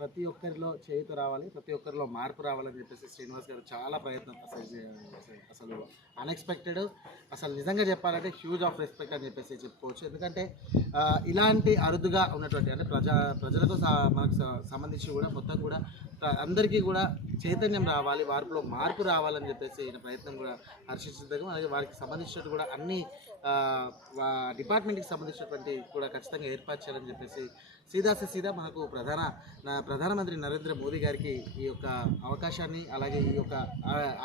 ప్రతి ఒక్కరిలో చేయూత రావాలి, ప్రతి ఒక్కరిలో మార్పు రావాలని చెప్పేసి శ్రీనివాస్ గారు చాలా ప్రయత్నం అసలు అన్ఎక్స్పెక్టెడ్, అసలు నిజంగా చెప్పాలంటే హ్యూజ్ ఆఫ్ రెస్పెక్ట్ అని చెప్పేసి చెప్పుకోవచ్చు. ఎందుకంటే ఇలాంటి అరుదుగా ఉన్నటువంటి అంటే ప్రజలకు మనకు సంబంధించి కూడా మొత్తం కూడా అందరికీ కూడా చైతన్యం రావాలి, వారిలో మార్పు రావాలని చెప్పేసి ఈయన ప్రయత్నం కూడా హర్షించదగ్గం. అలాగే వారికి సంబంధించినట్టు కూడా అన్ని డిపార్ట్మెంట్కి సంబంధించినటువంటి కూడా ఖచ్చితంగా ఏర్పాటు చేయాలని చెప్పేసి సీదా మనకు ప్రధానమంత్రి నరేంద్ర మోదీ గారికి ఈ యొక్క అవకాశాన్ని, అలాగే ఈ యొక్క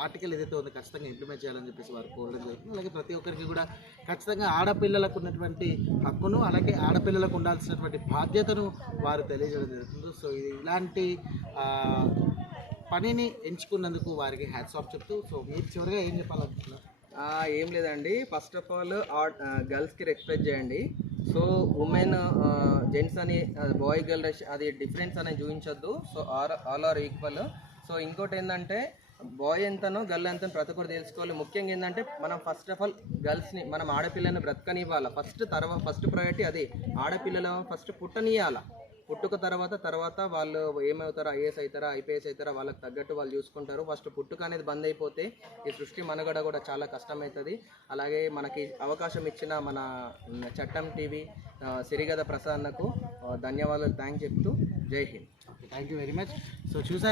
ఆర్టికల్ ఏదైతే ఉందో ఖచ్చితంగా ఇంప్లిమెంట్ చేయాలని చెప్పేసి వారు కోరడం జరుగుతుంది. అలాగే ప్రతి ఒక్కరికి కూడా ఖచ్చితంగా ఆడపిల్లలకు ఉన్నటువంటి హక్కును, అలాగే ఆడపిల్లలకు ఉండాల్సినటువంటి బాధ్యతను వారు తెలియజేయడం జరుగుతుంది. సో ఇలాంటి పనిని ఎంచుకున్నందుకు వారికి హ్యాట్స్ ఆఫ్ చెప్తూ, సో మీరు చివరిగా ఏం చెప్పాలనుకుంటున్నారు? ఏం లేదండి, ఫస్ట్ ఆఫ్ ఆల్ గర్ల్స్కి రెస్పెక్ట్ చేయండి. సో ఉమెన్ జెంట్స్ అని బాయ్ గర్ల్ అది డిఫరెన్స్ అనేది చూపించొద్దు. So all are equal. So ఇంకోటి ఏంటంటే బాయ్ ఎంతనో గర్ల్ ఎంతనో ప్రతి ఒక్కరు తెలుసుకోవాలి. ముఖ్యంగా ఏంటంటే మనం ఫస్ట్ ఆఫ్ ఆల్ గర్ల్స్ని, మనం ఆడపిల్లని బ్రతకనివ్వాలి. ఫస్ట్ ప్రయారిటీ అది. ఆడపిల్లలు ఫస్ట్ పుట్టనియాల. పుట్టుక తర్వాత వాళ్ళు ఏమవుతారో, ఐఏఎస్ అవుతారా, ఐపీఎస్ అవుతారా, వాళ్ళకి తగ్గట్టు వాళ్ళు చూసుకుంటారు. ఫస్ట్ పుట్టుక అనేది బంద్ అయిపోతే ఈ సృష్టి మనుగడ కూడా చాలా కష్టమవుతుంది. అలాగే మనకి అవకాశం ఇచ్చిన మన చట్టం టీవీ సిరిగద ప్రసాద్కు ధన్యవాదాలు, థ్యాంక్స్ చెప్తూ జై Hind. Thank you very much. So చూసారు